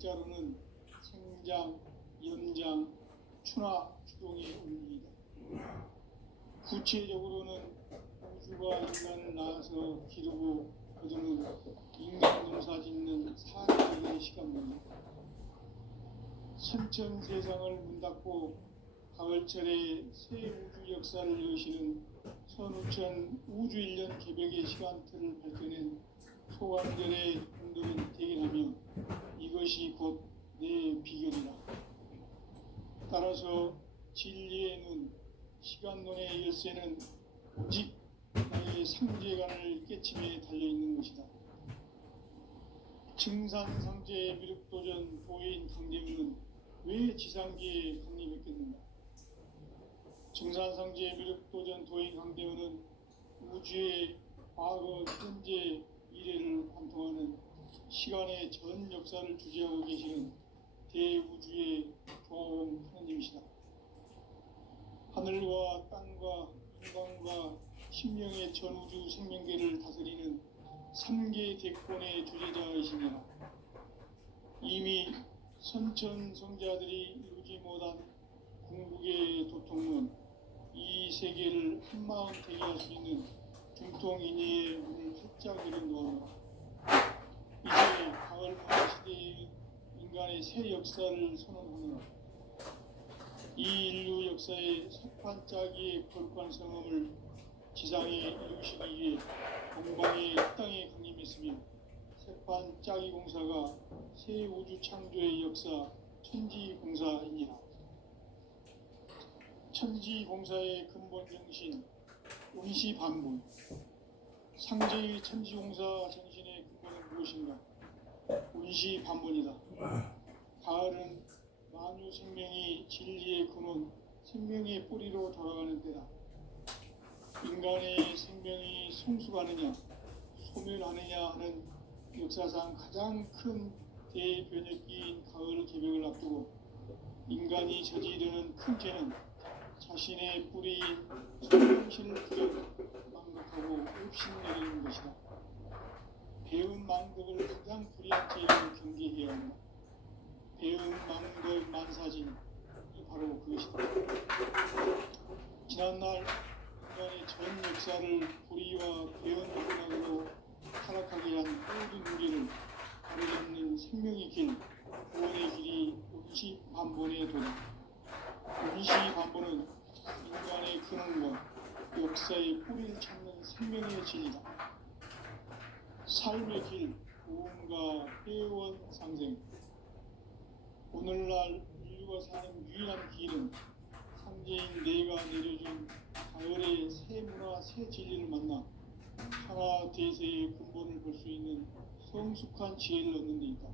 일자로는 생장, 연장, 추나 추동의 원리이다. 구체적으로는 우주가 인간을 낳아서 기르고 거두는 인간 농사 짓는 4개월의 시간입니다. 선천 세상을 문 닫고 가을철에 새 우주 역사를 여시는 선우천 우주일년 개벽의 시간틀을 밝혀낸 소관절의 분들은 대견하며 이것이 곧 내 비결이라. 따라서 진리의 눈, 시간론의 열쇠는 오직 나의 상제관을 깨침에 달려있는 것이다. 증산상제 미륵도전 도인 강제문은 왜 지상기에 강림했겠는가? 증산상제 미륵도전 도인 강제문은 우주의 과거, 현재, 미래를 관통하는 시간의 전 역사를 주재하고 계시는 대우주의 조화원 하느님이시다. 하늘과 땅과 인간과 신명의 전우주 생명계를 다스리는 3계 대권의 주제자이시니라. 이미 선천성자들이 이루지 못한 궁극의 도통은 이 세계를 한마음 되게 할 수 있는 중통인의의 문을 활짝 열어놓으며 이제 가을문화 시대의 인간의 새 역사를 선언하노라. 이 인류 역사의 석판짜기의 거룩한 성험을 지상에 이루시기 위해 동방의 땅에 강림했으며 석판짜기 공사가 새 우주 창조의 역사 천지공사이니라. 천지공사의 근본 정신 운시반본. 상제의 천지공사 정신의 근본은 무엇인가? 운시반본이다. 가을은 만유 생명이 진리의 근원, 생명의 뿌리로 돌아가는 때다. 인간의 생명이 성숙하느냐, 소멸하느냐 하는 역사상 가장 큰 대변혁기인 가을 개벽을 앞두고 인간이 저지르는 큰 죄는 자신의 뿌리인 성령신을 그려 망각하고 읍신내리는 것이다. 배운 망덕을 가장 불의한 죄로 경계해야 한다. 배운 망덕 만사진이 바로 그것이다. 지난날 인간의 전 역사를 불의와 배운 문학으로 타락하게 한 모든 우리를 바로잡는 생명의 길, 구원의 길이 운시반본의 도다. 운시반본은 인간의 근원과 역사의 뿌리를 찾는 생명의 진리다. 삶의 길, 고음과 회원 상생. 오늘날 인류가 사는 유일한 길은 상제인 내가 내려준 가을의 새 문화, 새 진리를 만나 하나 대세의 근본을 볼 수 있는 성숙한 지혜를 얻는 데 있다.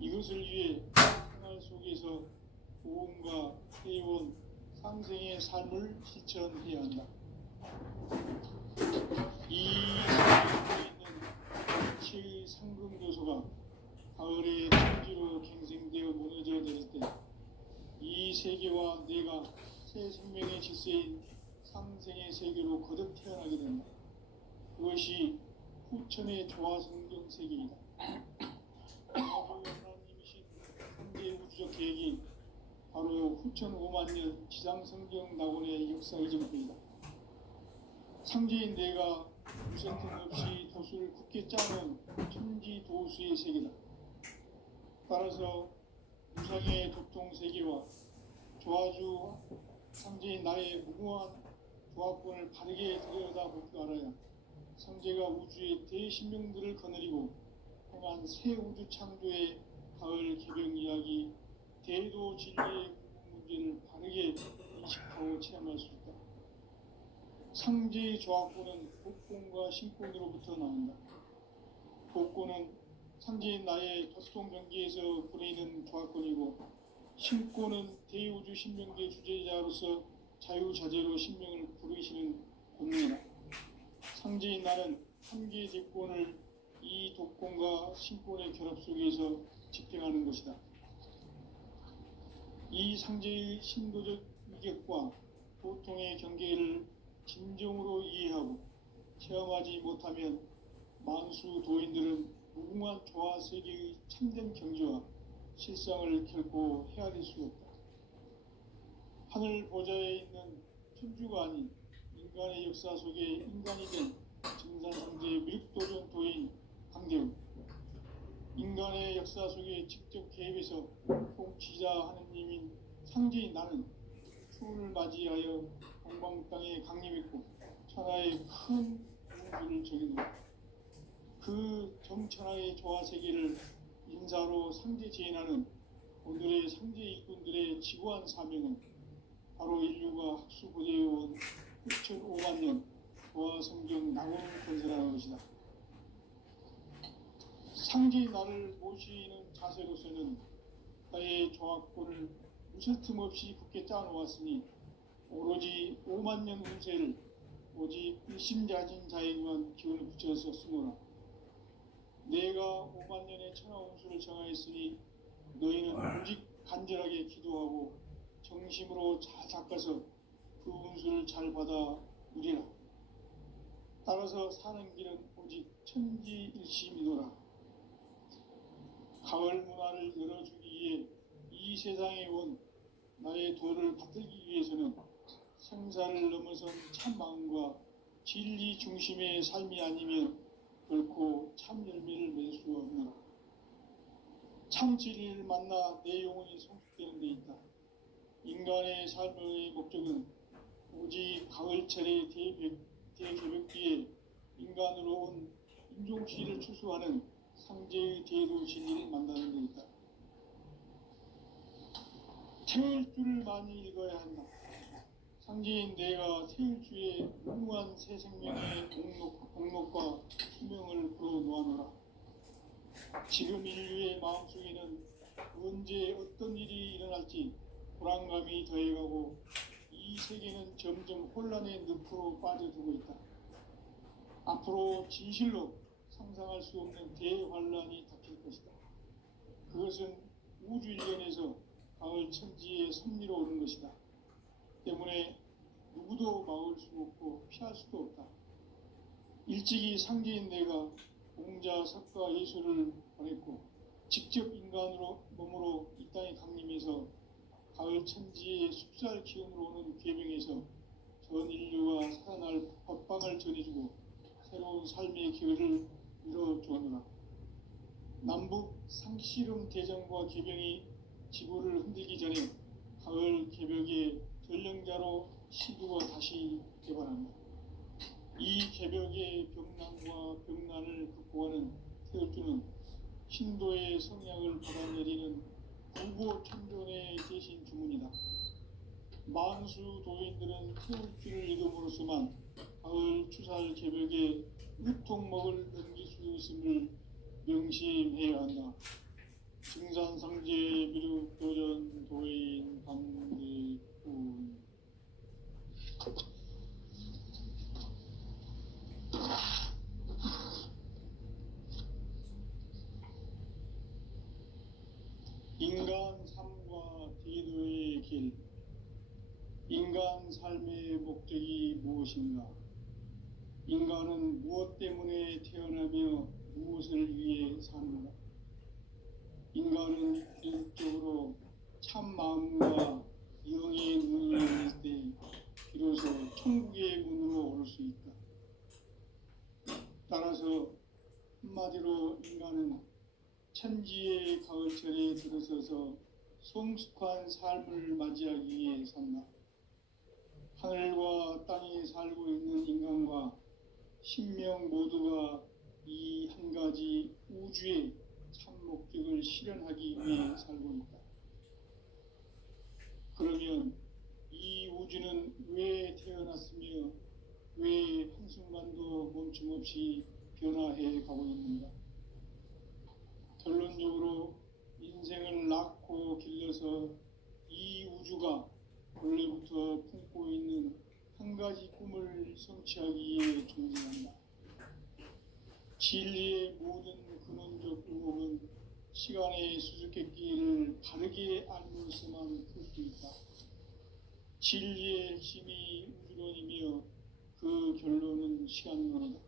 이것을 위해 생활 속에서 고음과 회원, 상생의 삶을 실천해야 한다. 이 세계에 있는 일체의 상금 요소가 가을의 천지로 갱생되어 무너져 내릴 때 이 세계와 내가 새 생명의 질서인 상생의 세계로 거듭 태어나게 된다. 그것이 후천의 조화성경 세계이다. 하나님이신 상제 우주적 계획이 바로 후천 5만 년 지상성경 낙원의 역사의 전부이다. 상제인 내가 무슨 틈 없이 도수를 굳게 짜놓은 천지 도수의 세계다. 따라서 무상의 도통 세계와 조화주 상제인 나의 무궁한 조합권을 바르게 들여다볼 줄 알아야 상제가 우주의 대신명들을 거느리고 행한 새 우주 창조의 가을 개벽 이야기, 대도 진리의 문제를 바르게 인식하고 체험할 수 있다. 상제의 조합권은 복권과 신권으로부터 나온다. 복권은 상제인 나의 도통 경기에서 부리는 조합권이고, 신권은 대우주 신명계 주제자로서 자유자재로 신명을 부르시는 본능이다. 상제인 나는 3개의 대권을 이 독권과 신권의 결합 속에서 집행하는 것이다. 이 상제의 신도적 위격과 도통의 경계를 진정으로 이해하고 체험하지 못하면 만수 도인들은 무궁한 조화 세계의 참된 경지와 실상을 결코 헤아릴 수 없다. 하늘 보좌에 있는 천주가 아닌 인간의 역사 속에 인간이 된 증산상제의 미륵도전 도인 강대훈, 인간의 역사 속에 직접 개입해서 통치자 하느님인 상제인 나는 추운을 맞이하여 동방 땅에 강림했고 천하의 큰 우주를 정해놓았다. 그 정천하의 조화 세계를 인사로 상제 제인하는 오늘의 상제 일꾼들의 지구한 사명은 바로 인류가 학수고대해온 6,500만 년 조화 성경 낙원 건설하는 것이다. 상제의 나를 모시는 자세로서는 나의 조합권을 무쇠틈 없이 굳게 짜놓았으니 오로지 5만 년 운세를 오직 일심자진 자에게만 기운을 붙여서 쓰노라. 내가 5만 년의 천하 운수를 정하였으니 너희는 오직 간절하게 기도하고 정심으로 잘 닦아서 그 운수를 잘 받아 누리라. 따라서 사는 길은 오직 천지일심이노라. 가을 문화를 열어주기 위해 이 세상에 온 나의 도를 받들기 위해서는 생사를 넘어선 참 마음과 진리 중심의 삶이 아니면 결코 참 열매를 맺을 수 없노라. 참 진리를 만나 내 영혼이 성숙되는 데 있다. 인간의 삶의 목적은 오직 가을철의 대개벽기에 인간으로 온 인종시를 추수하는 상제의 대도 진리를 만나는 데 있다. 태울 줄을 많이 읽어야 한다. 상제인 내가 태울 주의 무궁한 새 생명의 공록과 수명을 불어놓아노라. 지금 인류의 마음속에는 언제 어떤 일이 일어날지 불안감이 더해가고 이 세계는 점점 혼란의 늪으로 빠져들고 있다. 앞으로 진실로 상상할 수 없는 대환란이 닥칠 것이다. 그것은 우주 일련에서 가을 천지의 섭리로 오는 것이다. 때문에 누구도 막을 수 없고 피할 수도 없다. 일찍이 상제인 내가 공자, 석가, 예수를 보냈고 직접 인간으로 몸으로 이 땅에 강림해서 가을 천지의 숲살 기운으로 오는 계명에서 전 인류가 살아날 법방을 전해주고 새로운 삶의 기회를 이뤄주었노라. 남북 상씨름 대전과 개병이 지구를 흔들기 전에 가을 개벽의 전령자로 시두가 다시 개발한다. 이 개벽의 병난과 병난을 극복하는 태울주는 신도의 성향을 받아내리는 구보 천존의 대신 주문이다. 만수 도인들은 태울주를 읽음으로써만 가을 추살 개벽의 유통목을 넘길 수 있음을 명심해야 한다. 증산상제 미륵도전 도인 강대훈. 인간 삶과 대도의 길. 인간 삶의 목적이 무엇인가? 인간은 무엇 때문에 태어나며 무엇을 위해 사는가? 인간은 인격적으로 참 마음과 영의 문을 열릴 때 비로소 천국의 문으로 올 수 있다. 따라서 한마디로 인간은 천지의 가을철에 들어서서 성숙한 삶을 맞이하기 위해 산다. 하늘과 땅에 살고 있는 인간과 신명 모두가 이 한 가지 우주의 참 목적을 실현하기 위해 살고 있다. 그러면 이 우주는 왜 태어났으며 왜 한순간도 멈춤없이 변화해 가고 있는가? 결론적으로 인생을 낳고 길러서 이 우주가 원래부터 품고 있는 한 가지 꿈을 성취하기 위해 존재한다. 진리의 모든 근원적 의혹은 시간의 수수께끼를 바르게 알면서만 풀 수 있다. 진리의 핵심이 우주론이며 그 결론은 시간론이다.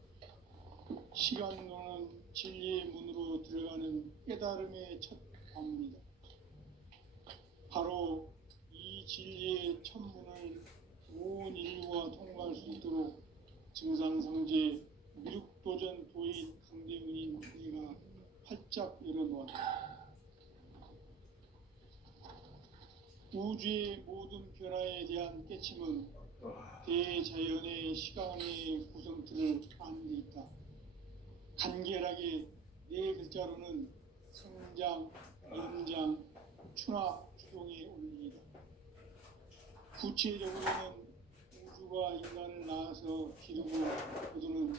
시간론은 진리의 문으로 들어가는 깨달음의 첫 관문이다. 바로 이 진리의 첫 문을 온 인류가 통과할 수 있도록 증산상제 미륵도전 도인 강대훈인 내가 활짝 열어놓았다. 우주의 모든 변화에 대한 깨침은 대자연의 시간의 구성틀을 아는 데 있다. 간결하게 네 글자로는 성장, 연장, 추나 추동의 원리이다. 구체적으로는 우주가 인간을 낳아서 기르고 거두는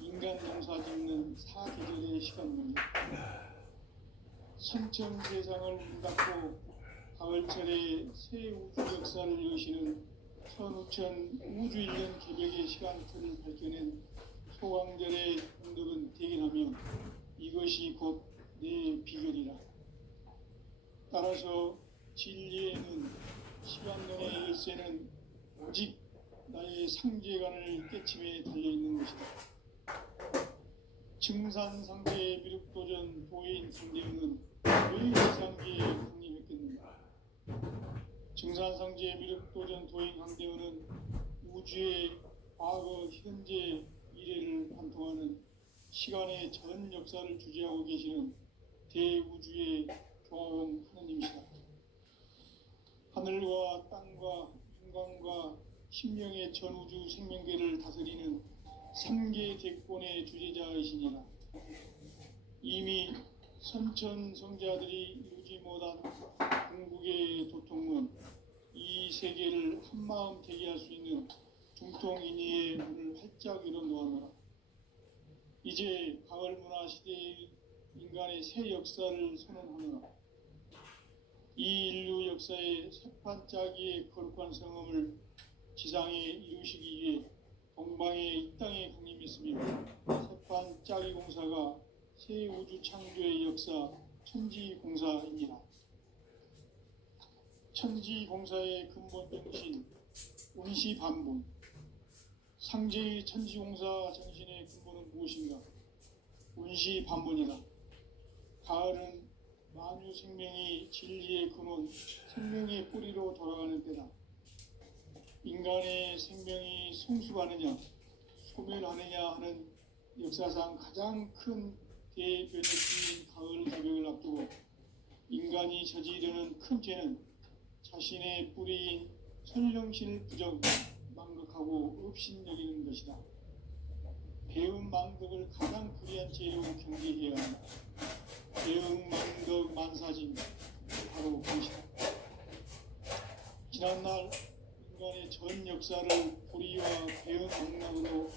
인간 농사 짓는 사계절의 시간문이다. 선천 세상을 문 닫고 가을철에 새 우주 역사를 여시는 천우천 우주 1년 개벽의 시간틀을 밝혀낸 소강절의 공덕은 대견하며 이것이 곧 내 비결이라. 따라서 진리에는 시간론의 열쇠는 오직 나의 상제관을 깨침에 달려있는 것이다. 증산상제의 미륵도전 도인 강대훈은 왜 상계에 강림했겠는가? 증산상제의 미륵도전 도인 강대훈은 우주의 과거, 현재, 미래를 관통하는 시간의 전 역사를 주재하고 계시는 대우주의 조화원 하느님이시다. 하늘과 땅과 인간과 신명의 전우주 생명계를 다스리는 3계 대권의 주제자이시니라. 이미 선천성자들이 이루지 못한 궁극의 도통은 이 세계를 한마음 되게 할 수 있는 중통인의의 문을 활짝 열어놓아라. 이제 가을 문화 시대의 인간의 새 역사를 선언하노라. 이 인류 역사의 새판짜기의 거룩한 성음을 지상에 이루시기 위해 동방의 이 땅에 강림했으며 새판짜기 공사가 새 우주 창조의 역사 천지공사입니다. 천지공사의 근본 정신 운시반분. 상제의 천지공사 정신의 근본은 무엇인가? 운시반분이다. 가을은 만유 생명이 진리의 근원, 생명의 뿌리로 돌아가는 때다. 인간의 생명이 성숙하느냐, 소멸하느냐 하는 역사상 가장 큰 대변의 시인 가을 개벽을 앞두고 인간이 저지르는 큰 죄는 자신의 뿌리인 선령신을 부정, 망극하고 업신여기는 것이다. 배운 망덕을 가장 불의한 죄로 경계해야 한다. 배응 망덕 만사진 바로 그것이다. 지난날 인간의 전 역사를 불의와 배응 망락으로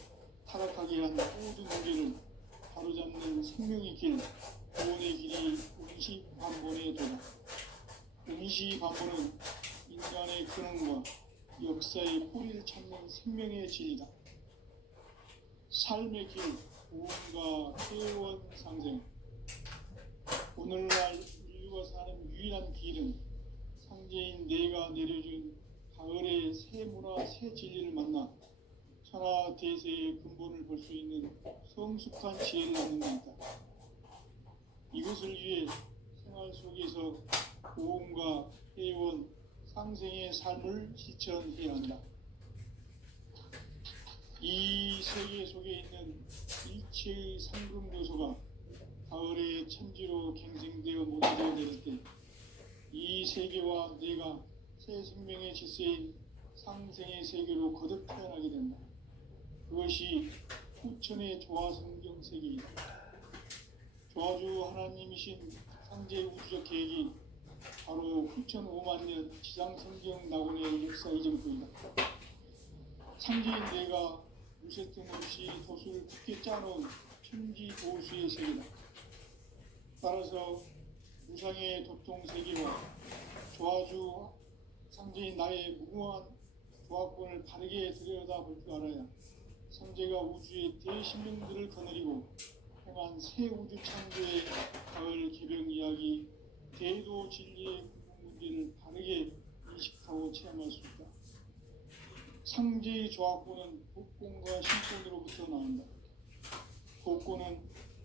타락하게 한 모든 문제를 바로잡는 생명의 길, 구원의 길이 운시반본의 도다. 운시반본은 인간의 근원과 역사의 뿌리를 찾는 생명의 진리다. 삶의 길, 구원과 회원 상생. 오늘날 인류가 사는 유일한 길은 상제인 내가 내려준 가을의 새 문화, 새 진리를 만나 천하 대세의 근본을 볼 수 있는 성숙한 지혜를 얻는 것이다. 이것을 위해 생활 속에서 구원과 회원, 상생의 삶을 실천해야 한다. 이 세계 속에 있는 일체의 상금 요소가 가을의 천지로 갱생되어 모여져 내릴 때 이 세계와 내가 새 생명의 질서인 상생의 세계로 거듭 태어나게 된다. 그것이 후천의 조화성경 세계이다. 조화주 하나님이신 상제 우주적 계획이 바로 후천 5만 년 지상성경 낙원의 역사 이전부이다. 상제인 내가 무쇠 틈 없이 도수를 굳게 짜놓은 천지 도수의 세계다. 따라서 무상의 도통 세계와 조화주 상제인 나의 무궁한 조화권을 바르게 들여다볼 줄 알아야 상제가 우주의 대신령들을 거느리고 행한 새 우주 창조의 가을 개벽 이야기, 대도 진리의 문제를 바르게 인식하고 체험할 수 있다. 상제의 조화권은 복권과 신권으로부터 나온다. 독고는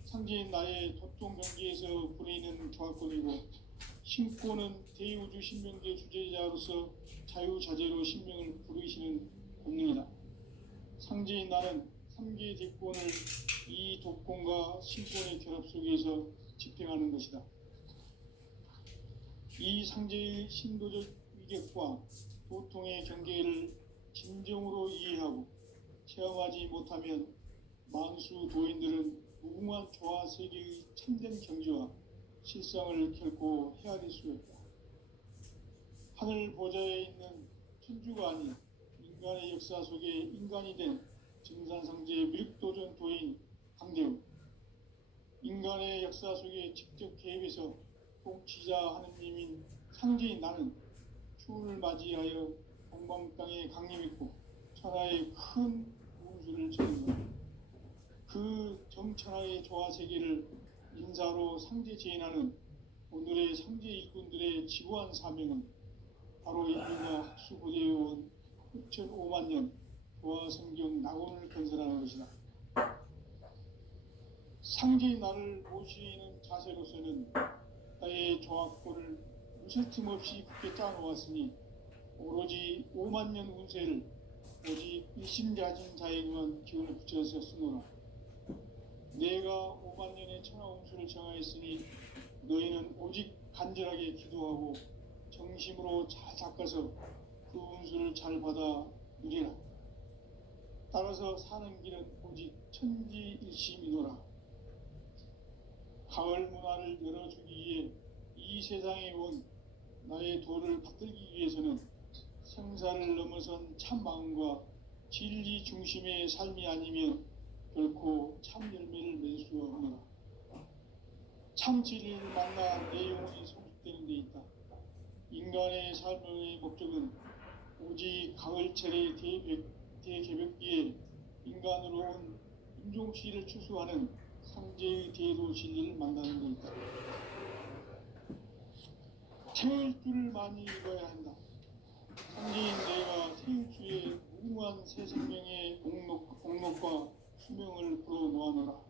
상징인 나의 토종 경기에서 부리는 조합권이고, 신고는 대우주 신명계 주제자로서 자유자재로 신명을 부르시는 본능이다. 상징인 나는 3개의 대권을 이 독권과 신권의 결합 속에서 집행하는 것이다. 이 상징의 신도적 위격과 도통의 경계를 진정으로 이해하고 체험하지 못하면 만수 도인들은 무궁한 조화 세계의 참된 경지와 실상을 결코 헤아릴 수가 없다. 하늘 보좌에 있는 천주가 아닌 인간의 역사 속에 인간이 된 증산성제 미륵도전 도인 강대우, 인간의 역사 속에 직접 개입해서 통치자 하느님인 상제인 나는 추운을 맞이하여 동방 땅에 강림했고 천하의 큰 운수를 지닌 그 정천하의 조화세계를 인사로 상제 제인하는 오늘의 상제 일꾼들의 지구한 사명은 바로 인류가 학수고대해온 6,500만 년 조화성경 낙원을 건설하는 것이다. 상제의 나를 모시는 자세로서는 나의 조합권을 무슨 틈 없이 굳게 짜놓았으니 오로지 5만 년 운세를 오직 일심가진 자에게만 기운을 붙여서 쓰노라. 내가 5만 년의 천하 운수를 정하였으니 너희는 오직 간절하게 기도하고 정심으로 잘 닦아서 그 운수를 잘 받아 누리라. 따라서 사는 길은 오직 천지일심이노라. 가을 문화를 열어주기 위해 이 세상에 온 나의 도를 받들기 위해서는 생사를 넘어선 참 마음과 진리 중심의 삶이 아니면 결코 참 열매를 맺을 수 없노라. 참 진리를 만나 내 영혼이 성숙되는 데 있다. 인간의 삶의 목적은 오직 가을철의 대개벽기에 인간으로 온 인종시를 추수하는 상제의 대도 진리를 만나는 데 있다. 태울 줄을 많이 읽어야 한다. 상제인 내가 태울주의 무궁한 새 생명의 공록과 수명을 불어놓아노라.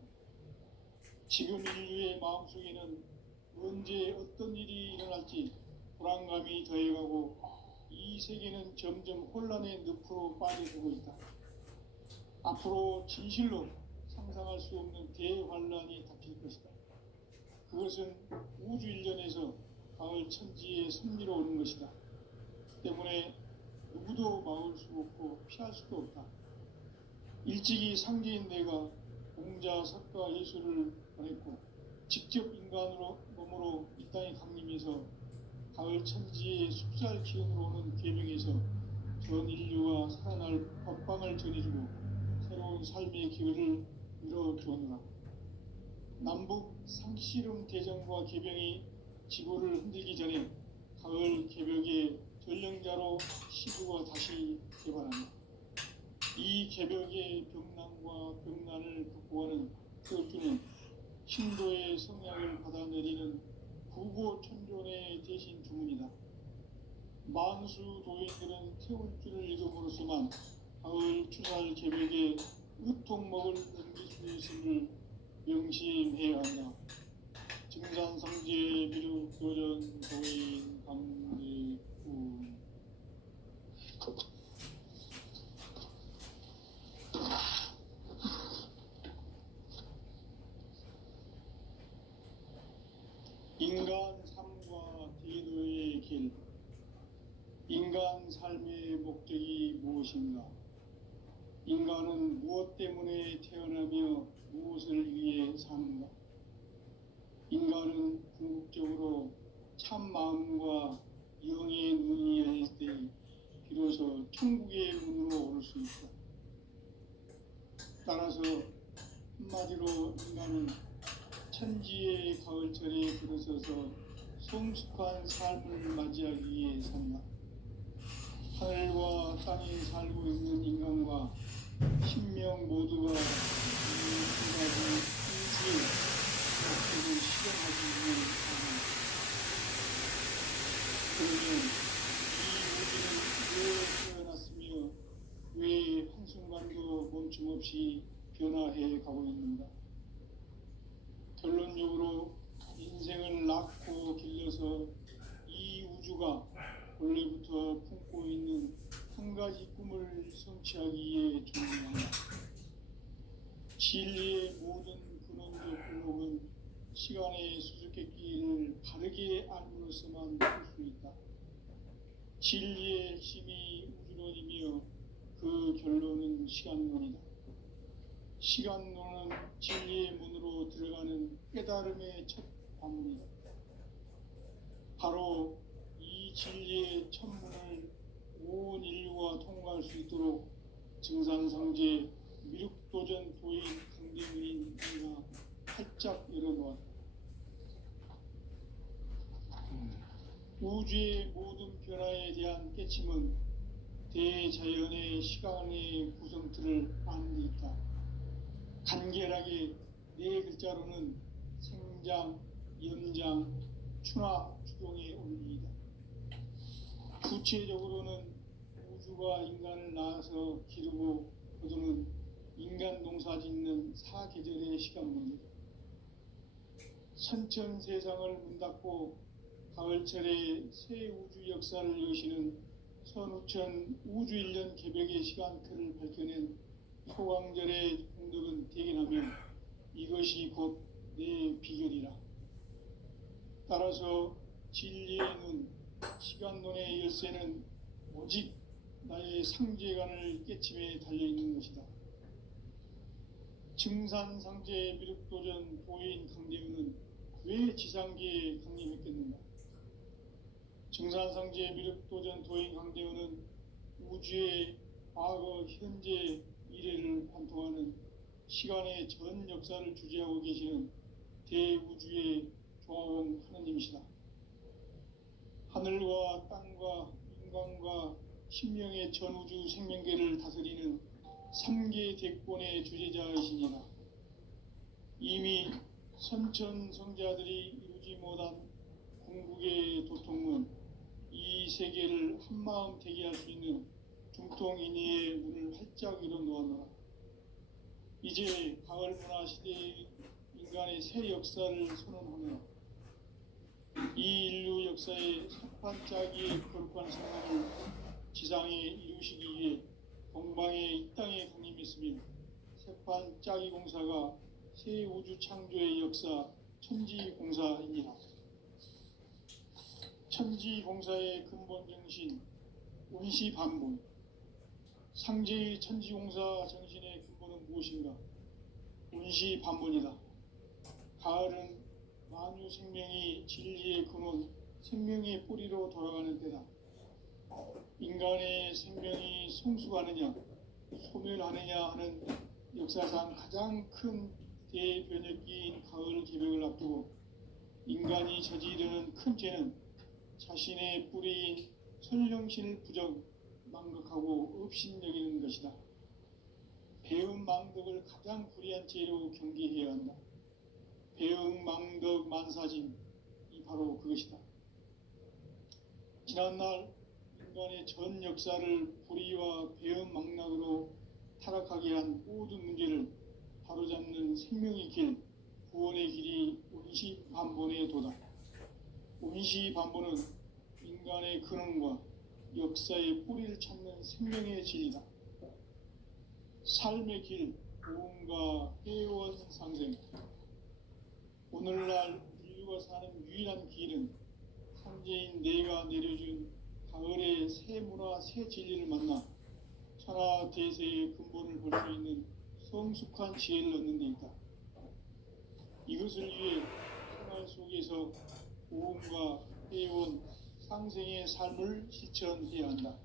지금 인류의 마음속에는 언제 어떤 일이 일어날지 불안감이 더해가고 이 세계는 점점 혼란의 늪으로 빠져들고 있다. 앞으로 진실로 상상할 수 없는 대환란이 닥칠 것이다. 그것은 우주 일련에서 가을 천지의 섭리로 오는 것이다. 때문에 누구도 막을 수 없고 피할 수도 없다. 일찍이 상제인 내가 공자, 석가, 예수를 보냈고 직접 인간으로 몸으로 이 땅에 강림해서 가을 천지의 숲살 기운으로 오는 계명에서 전 인류가 살아날 법방을 전해주고 새로운 삶의 기회를 이뤄주었노라. 남북 상씨름 대전과 개병이 지구를 흔들기 전에 가을 개벽의 전령자로 시구가 다시 개발한다. 이 개벽의 병난과 병난을 극복하는 태울주는 신도의 성약을 받아내리는 구고천존의 대신 주문이다. 만수 도인들은 태울주를 읽음으로써만 가을 추살 개벽에 으통먹을 넘길 수 있음을 명심해야 한다. 증산성제 미륵도전 도인 강대구. 인간 삶과 대도의 길. 인간 삶의 목적이 무엇인가? 인간은 무엇 때문에 태어나며 무엇을 위해 사는가? 인간은 궁극적으로 참 마음과 영의 눈이 열릴 때 비로소 천국의 문으로 오를 수 있다. 따라서 한마디로 인간은 천지의 가을철에 들어서서 성숙한 삶을 맞이하기 위해 산다. 하늘과 땅에 살고 있는 인간과 신명 모두가 이 두 가지 인수의 목적을 실현하기 위해 산다. 그러면 이 우주는 왜 태어났으며 왜 한순간도 멈춤없이 변화해 가고 있는가? 결론적으로 인생을 낳고 길러서 이 우주가 원래부터 품고 있는 한 가지 꿈을 성취하기 위해 존재한다. 진리의 모든 근원적 근원은 시간의 수수께끼를 바르게 알므로서만 풀 수 있다. 진리의 핵심이 우주론이며 그 결론은 시간론이다. 시간론은 진리의 문으로 들어가는 깨달음의 첫 관문이다. 바로 이 진리의 첫 문을 온 인류가 통과할 수 있도록 증산상제 미륵도전 도인 강대문인 이가 활짝 열어놓았다. 우주의 모든 변화에 대한 깨침은 대자연의 시간의 구성틀을 아는 데 있다. 간결하게 네 글자로는 생장, 연장, 추나 추동의 원리이다. 구체적으로는 우주가 인간을 낳아서 기르고 거두는 인간 농사 짓는 사계절의 시간문이다. 선천 세상을 문 닫고 가을철에 새 우주 역사를 여시는 선우천 우주 1년 개벽의 시간틀을 밝혀낸 소강절의 공덕은 대견하며 이것이 곧 내 비결이라. 따라서 진리의 눈, 시간론의 열쇠는 오직 나의 상제관을 깨침에 달려있는 것이다. 증산상제 미륵도전 도인 강대우는 왜 지상계에 강림했겠는가? 증산상제 미륵도전 도인 강대우는 우주의 과거, 현재, 미래를 관통하는 시간의 전 역사를 주재하고 계시는 대우주의 조화원 하느님이시다. 하늘과 땅과 인간과 신명의 전우주 생명계를 다스리는 3계 대권의 주재자이시니라. 이미 선천성자들이 이루지 못한 궁극의 도통은 이 세계를 한마음 되게 할 수 있는 중통인의의 문을 활짝 열어놓았노라. 이제 가을 문화 시대의 인간의 새 역사를 선언하며 이 인류 역사의 첫 반짝이의 거룩한 성공을 지상에 이루시기 위해 동방의 이 땅에 강림했으며 새판 짜기 공사가 새 우주 창조의 역사 천지공사이니라. 천지공사의 근본 정신 운시반본. 상제의 천지공사 정신의 근본은 무엇인가? 운시반본이다. 가을은 만유 생명이 진리의 근원, 생명의 뿌리로 돌아가는 때다. 인간의 생명이 성숙하느냐, 소멸하느냐 하는 역사상 가장 큰 대변혁기인 가을 개벽을 앞두고 인간이 저지르는 큰 죄는 자신의 뿌리인 설령신을 부정, 망극하고 업신여기는 것이다. 배음 망덕을 가장 불의한 죄로 경계해야 한다. 배음 망덕 만사짐이 바로 그것이다. 지난날 인간의 전 역사를 불의와 배음 망락으로 타락하게 한 모든 문제를 바로잡는 생명의 길, 구원의 길이 운시반본의 도다. 운시반본은 인간의 근원과 역사의 뿌리를 찾는 생명의 진리다. 삶의 길, 고음과 회원 상생. 오늘날 인류가 사는 유일한 길은 상제인 내가 내려준 가을의 새 문화, 새 진리를 만나 천하 대세의 근본을 볼 수 있는 성숙한 지혜를 얻는 데 있다. 이것을 위해 생활 속에서 고음과 회원, 상생의 삶을 실천해야 한다.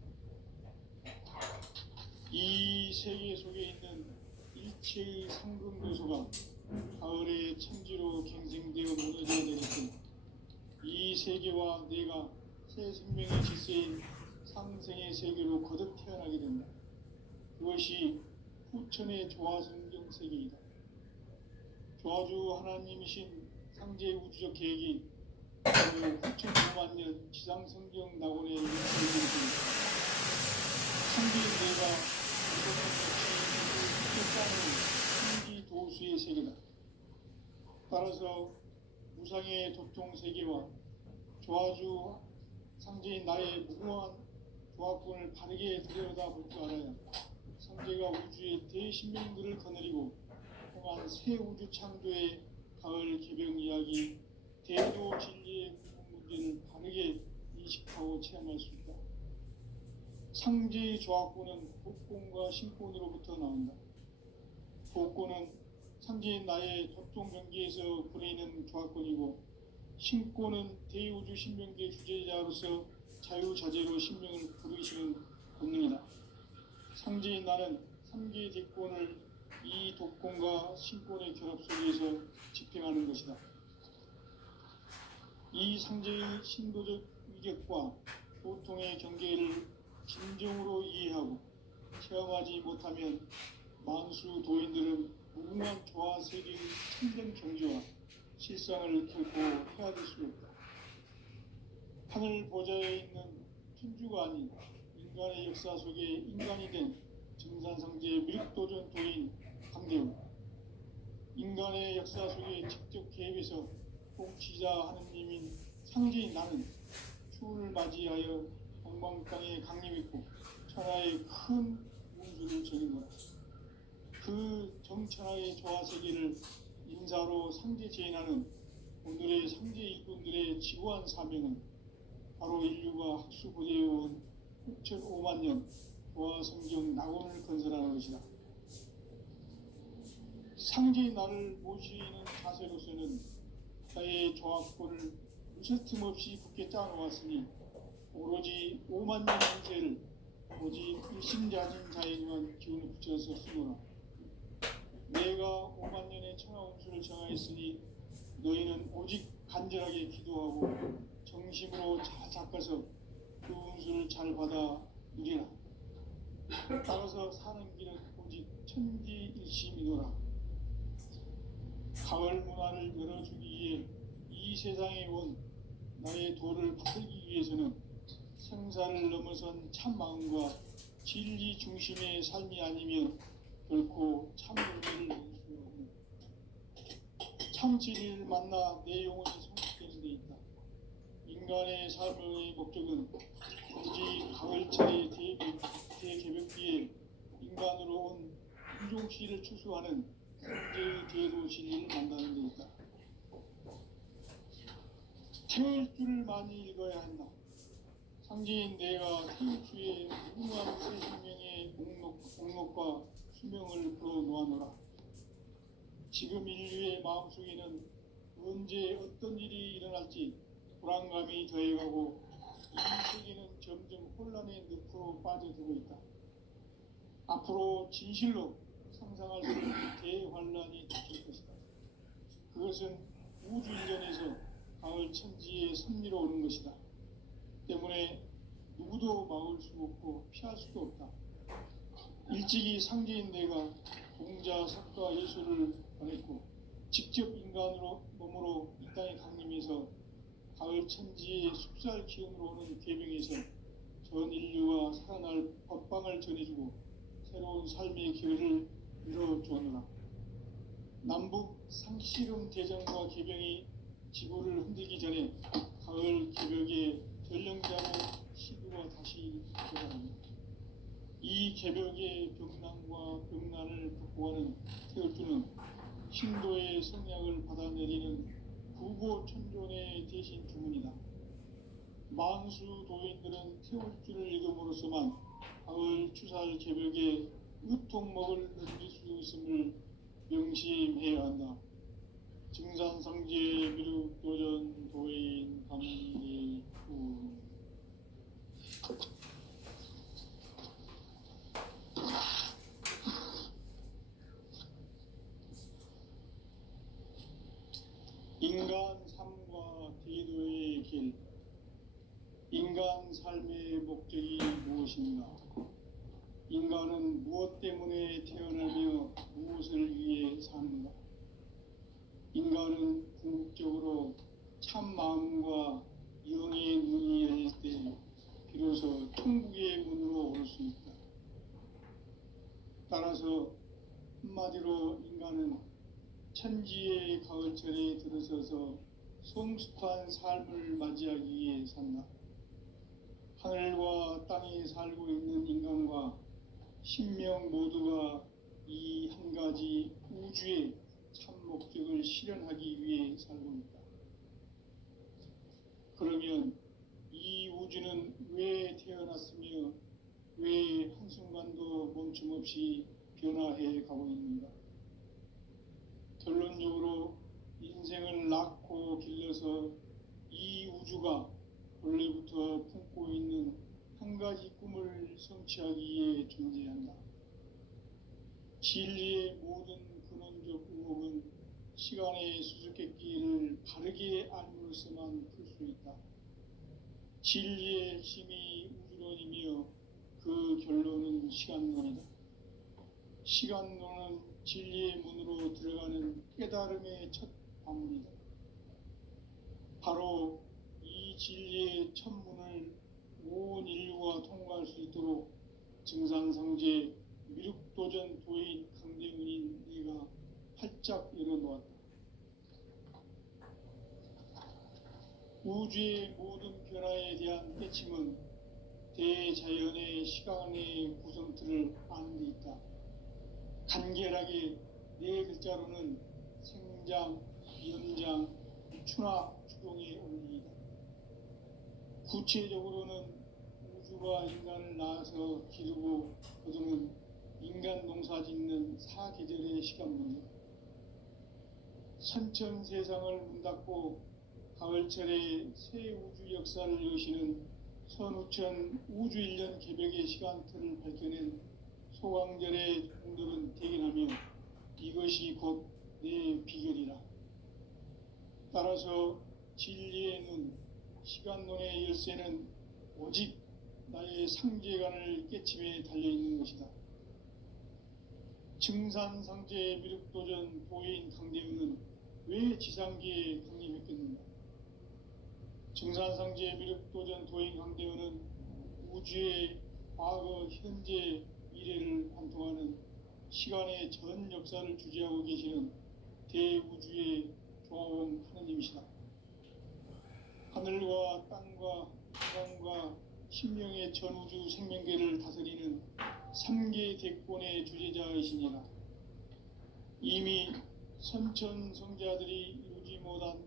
이 세계 속에 있는 일체의 상금 요소가 가을의 천지로 갱생되어 무너져야 되겠고, 이 세계와 내가 새 생명의 질서인 상생의 세계로 거듭 태어나게 된다. 그것이 후천의 조화성경 세계이다. 조화주 하나님이신 상제의 우주적 계획이 후천 5만년 지상성경 낙원의 세계입니다. 상제인 내가 우주적 역시 천지 도수의 세계다. 따라서 무상의 도통 세계와 조화주 상제인 나의 무궁한 조합권을 바르게 들여다볼 줄 알아야 상제가 우주의 대신명들을 거느리고 행한 새 우주 창조의 가을 개병 이야기, 대도 진리의 궁극 문제를 바르게 인식하고 체험할 수 있다. 상제의 조합권은 복권과 신권으로부터 나온다. 복권은 상제인 나의 도통 경계에서 보내는 조합권이고, 신권은 대우주 신명계 주제자로서 자유자재로 신명을 부르시는 본능이다. 상제인 나는 3개 대권을 이 독권과 신권의 결합 속에서 집행하는 것이다. 이 상제의 신도적 위격과 보통의 경계를 진정으로 이해하고 체험하지 못하면 만수 도인들은 무궁한 조화 세계의 참된 경지와 실상을 결코 헤아릴 수 없다. 하늘 보좌에 있는 천주가 아닌 인간의 역사 속에 인간이 된 정산상제의 미륵도전 도인 강대우, 인간의 역사 속에 직접 개입해서 통치자 하느님인 상제인 나는 추운을 맞이하여 동방땅에 강림했고 천하의 큰 운수를 전인 거다. 그 정천하의 조화세계를 인사로 상제 제인하는 오늘의 상제 일꾼들의 지구한 사명은 바로 인류가 학수고대해온 6,5만 년 조화성경 낙원을 건설하는 것이다. 상제의 나를 모시는 자세로서는 나의 조합권을 무쇠틈 없이 굳게 짜놓았으니 오로지 5만 년 인세를 오직 일심자진 자에게만 기운을 붙여서 쓰노라. 내가 5만 년의 천하운수를 정하였으니 너희는 오직 간절하게 기도하고 정심으로 잘 닦아서 그 운수를 잘 받아 누리라. 따라서 사는 길은 오직 천지일심이노라. 가을 문화를 열어주기 위해 이 세상에 온 나의 도를 받들기 위해서는 생사를 넘어선 참마음과 진리 중심의 삶이 아니면 결코 참의미를 낼 수 없는 참 진리를 만나 내 영혼이 성숙되는 데 있다. 인간의 삶의 목적은 오직 가을철의 대개벽기에 인간으로 온 인종시를 추수하는 상제의 제도 진리를 만나는 데 있다. 태일주를 많이 읽어야 한다. 상제인 내가 태일주의 무궁한 새 생명의 목록과 수명을 풀어놓아노라. 지금 인류의 마음속에는 언제 어떤 일이 일어날지 불안감이 더해가고 이 세계는 점점 혼란의 늪으로 빠져들고 있다. 앞으로 진실로 상상할 수 없는 대환란이 닥칠 것이다. 그것은 우주 일전에서 가을 천지의 섭리로 오는 것이다. 때문에 누구도 막을 수 없고 피할 수도 없다. 일찍이 상제인 내가 공자, 석가, 예수를 보냈고 직접 인간으로 몸으로 이 땅에 강림해서 가을 천지의 숲살 기운으로 오는 계명에서 전 인류가 살아날 법방을 전해주고 새로운 삶의 기회를 열어주었노라. 남북 상씨름 대전과 개병이 지구를 흔들기 전에 가을 개벽의 전령자로 시구가 다시 들어갑니다. 이 개벽의 병난과 병난을 극복하는 태울주는 신도의 성약을 받아내리는 구보천존의 대신 주문이다. 만수 도인들은 태울주를 읽음으로써만 가을 추살 개벽의 으통목을 넘길 수 있음을 명심해야 한다. 증산상제 미륵도전 도인 감리후. 인간 삶과 대도의 길. 인간 삶의 목적이 무엇인가? 인간은 무엇 때문에 태어나며 무엇을 위해 사는가? 인간은 궁극적으로 참 마음과 영의 눈이 열릴 때 비로소 천국의 문으로 올 수 있다. 따라서 한마디로 인간은 천지의 가을철에 들어서서 성숙한 삶을 맞이하기 위해 산다. 하늘과 땅에 살고 있는 인간과 신명 모두가 이 한 가지 우주의 참 목적을 실현하기 위해 살고 있다. 그러면 이 우주는 왜 태어났으며 왜 한순간도 멈춤없이 변화해 가고 있는가? 결론적으로 인생을 낳고 길러서 이 우주가 원래부터 품고 있는 한 가지 꿈을 성취하기 위해 존재한다. 진리의 모든 근원적 의혹은 시간의 수수께끼를 바르게 알므로서만 풀 수 있다. 진리의 핵심이 우주론이며 그 결론은 시간론이다. 시간론은 진리의 문으로 들어가는 깨달음의 첫 방문이다. 바로 이 진리의 첫 문을 온 인류가 통과할 수 있도록 증산성제 미륵도전 도인 강대문인 네가 활짝 열어놓았다. 우주의 모든 변화에 대한 깨침은 대자연의 시간의 구성틀을 아는 데 있다. 간결하게 네 글자로는 생장, 연장, 추나 추동의 원리이다. 구체적으로는 우주가 인간을 낳아서 기르고 거두는 인간 농사 짓는 사계절의 시간 문제. 선천 세상을 문 닫고 가을철에 새 우주 역사를 여시는 선우천 우주 1년 개벽의 시간틀을 밝혀낸 소강절의 공덕은 대견하며 이것이 곧 내 비결이라. 따라서 진리의 눈, 시간론의 열쇠는 오직 나의 상제관을 깨침에 달려있는 것이다. 증산상제 미륵도전 도인 강대훈은 왜 지상계에 강림했겠는가? 증산상제 미륵도전 도인 강대훈은 우주의 과거, 현재, 미래를 관통하는 시간의 전 역사를 주재하고 계시는 대우주의 조화원 하느님이시다. 하늘과 땅과 인간과 신명의 전우주 생명계를 다스리는 3계 대권의 주재자이시니라. 이미 선천성자들이 이루지 못한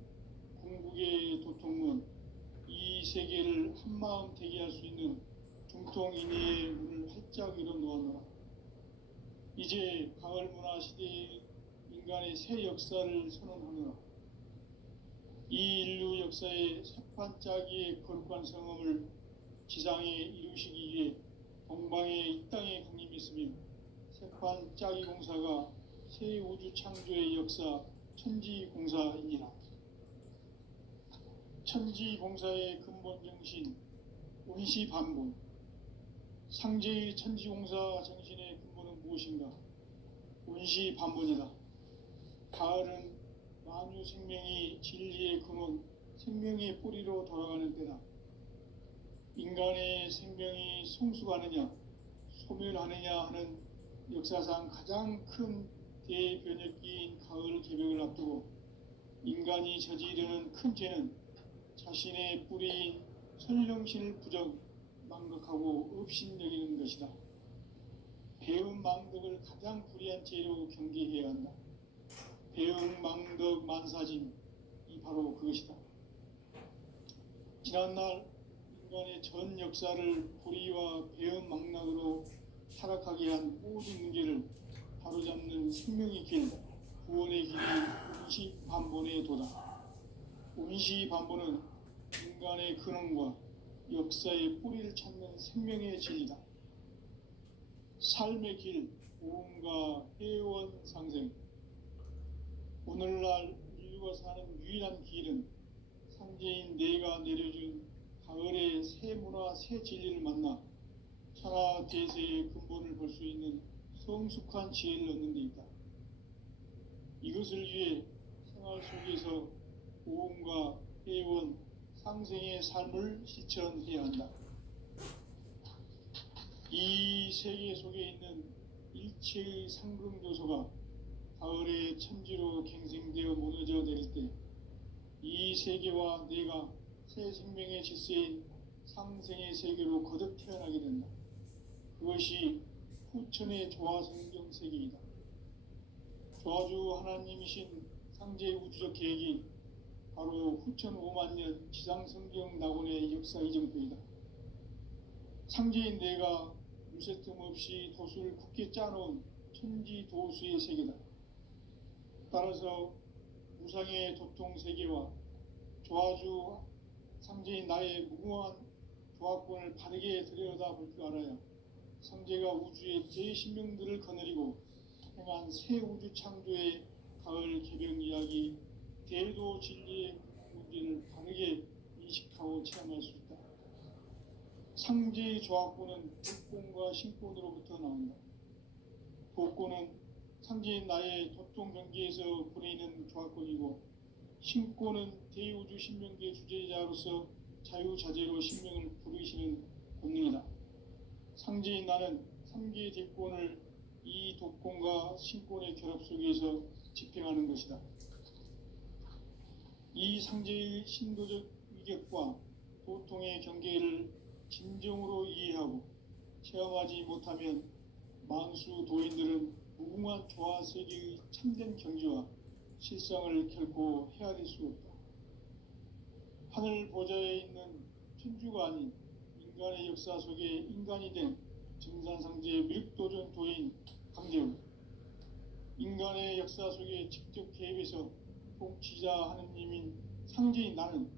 궁극의 도통문, 이 세계를 한마음 되게 할 수 있는 중통인의의 문을 활짝 열어놓았노라. 이제 가을 문화 시대의 인간의 새 역사를 선언하노라. 이 인류 역사의 새판짜기의 거룩한 성험을 지상에 이루시기 위해 동방의 이 땅에 강림했으며 새판짜기 공사가 새 우주 창조의 역사 천지공사이니라. 천지공사의 근본 정신 운시반본. 상제의 천지공사 정신의 근본은 무엇인가? 운시반본이다. 가을은 만유 생명이 진리의 근원, 생명의 뿌리로 돌아가는 때다. 인간의 생명이 성숙하느냐, 소멸하느냐 하는 역사상 가장 큰 대변혁기인 가을 개벽을 앞두고 인간이 저지르는 큰 죄는 자신의 뿌리인 선령신을 부정, 망덕하고 업신여기는 것이다. 배움 망덕을 가장 불의한 죄로 경계해야 한다. 배움 망덕 만사짐, 이 바로 그것이다. 지난날 인간의 전 역사를 불의와 배움 망락으로 타락하게 한 모든 문제를 바로잡는 생명의 길, 구원의 길이 운시반본의 도다. 운시반본은 인간의 근원과 역사의 뿌리를 찾는 생명의 진리다. 삶의 길, 오음과 회원 상생. 오늘날 인류가 사는 유일한 길은 상제인 내가 내려준 가을의 새 문화, 새 진리를 만나 천하 대세의 근본을 볼 수 있는 성숙한 지혜를 얻는 데 있다. 이것을 위해 생활 속에서 오음과 회원, 상생의 삶을 실천해야 한다. 이 세계 속에 있는 일체의 상금 요소가 가을의 천지로 갱생되어 무너져 내릴 때 이 세계와 내가 새 생명의 질서인 상생의 세계로 거듭 태어나게 된다. 그것이 후천의 조화 성경 세계이다. 조화주 하나님이신 상제의 우주적 계획이 바로 후천 5만 년 지상 성경 낙원의 역사 이정표이다. 상제인 내가 유세 틈 없이 도수를 굳게 짜놓은 천지 도수의 세계다. 따라서 우상의 도통 세계와 조화주 상제인 나의 무궁한 조화권을 바르게 들여다볼 줄 알아야 상제가 우주의 제10명들을 거느리고 행한 새 우주 창조의 가을 개병 이야기 대도 진리의 문제를 바르게 인식하고 체험할 수 있다. 상제의 조화권은 독권과 신권으로부터 나온다. 독권은 상제인 나의 도통 경계에서 보내는 조화권이고, 신권은 대우주 신명계 주제자로서 자유자재로 신명을 부르시는 본능이다. 상제인 나는 3개의 대권을 이 독권과 신권의 결합 속에서 집행하는 것이다. 이 상제의 신도적 위격과 도통의 경계를 진정으로 이해하고 체험하지 못하면 만수 도인들은 무궁한 조화 세계의 참된 경지와 실상을 결코 헤아릴 수 없다. 하늘 보좌에 있는 천주가 아닌 인간의 역사 속에 인간이 된 증산상제의 미륵도전 도인 강재훈, 인간의 역사 속에 직접 개입해서 통치자 하느님인 상제인 나는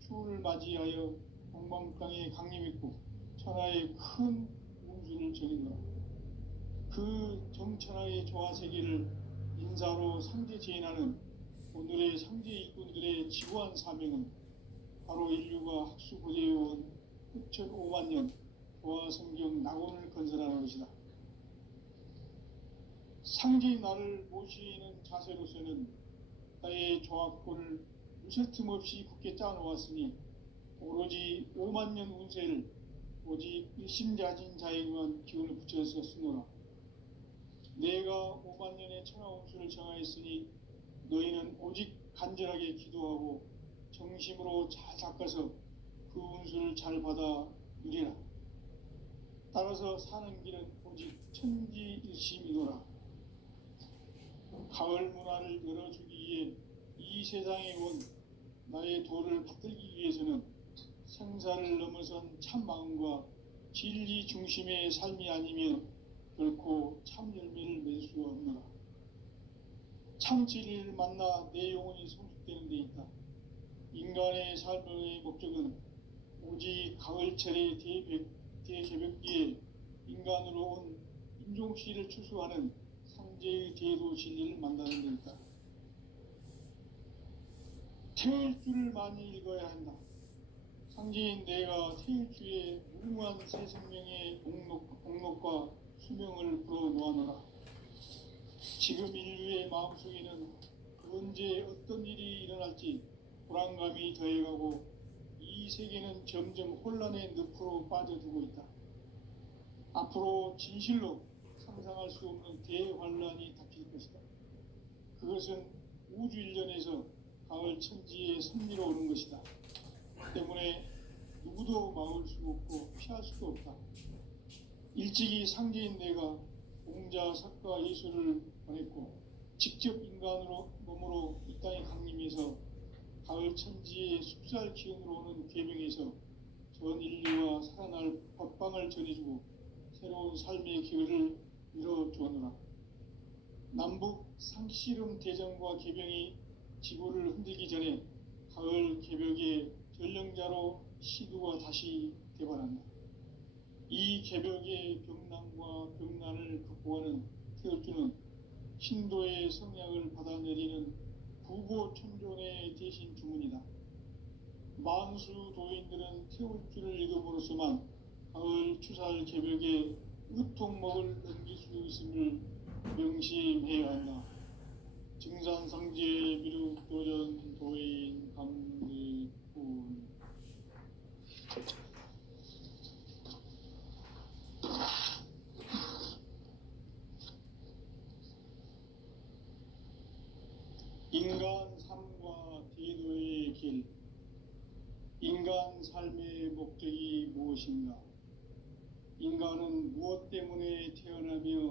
추운을 맞이하여 동방땅에 강림했고 천하의 큰 운수를 전이노라. 그 정천하의 조화세계를 인사로 상제 제인하는 오늘의 상제 일꾼들의 지구한 사명은 바로 인류가 학수고대해온 후천 5만 년 조화성경 낙원을 건설하는 것이다. 상제의 나를 모시는 자세로서는 나의 조화권을 무쇠 틈 없이 굳게 짜놓았으니 오로지 5만 년 운세를 오직 일심자진 자에게만 기운을 붙여서 쓰노라. 내가 5만 년의 천하 운수를 정하였으니 너희는 오직 간절하게 기도하고 정심으로 잘 닦아서 그 운수를 잘 받아 누리라. 따라서 사는 길은 오직 천지일심이노라. 가을 문화를 열어주기 위해 이 세상에 온 나의 도를 받들기 위해서는 생사를 넘어선 참 마음과 진리 중심의 삶이 아니면 결코 참 열매를 맺을 수 없노라. 참 진리를 만나 내 영혼이 성숙되는 데 있다. 인간의 삶의 목적은 오직 가을철의 대개벽기에 인간으로 온 인종씨를 추수하는 상제의 대도 진리를 만나는 데 있다. 태일 주를 많이 읽어야 한다. 상제인 내가 태일주의 무궁한 새 생명의 목록과 수명을 불어놓아노라. 지금 인류의 마음속에는 언제 어떤 일이 일어날지 불안감이 더해가고 이 세계는 점점 혼란의 늪으로 빠져들고 있다. 앞으로 진실로 상상할 수 없는 대환란이 닥칠 것이다. 그것은 우주 일전에서 가을 천지의 섭리로 오는 것이다. 때문에 누구도 막을 수 없고 피할 수도 없다. 일찍이 상제인 내가 공자, 석가, 예수를 보냈고 직접 인간으로 몸으로 이 땅에 강림해서 가을 천지의 숲살 기운으로 오는 계명에서 전 인류와 살아날 법방을 전해주고 새로운 삶의 기회를 이뤄주었노라. 남북 상씨름 대전과 개병이 지구를 흔들기 전에 가을 개벽의 전령자로 시두가 다시 개발한다. 이 개벽의 병난과 병난을 극복하는 태울주는 신도의 성약을 받아내리는 구고천존의 대신 주문이다. 만수 도인들은 태울주를 읽음으로써만 가을 추살 개벽에 우통목을 넘길 수 있음을 명심해야 한다. 증산상제 미륵도전 도인 강리군. 삶의 목적이 무엇인가? 인간은 무엇 때문에 태어나며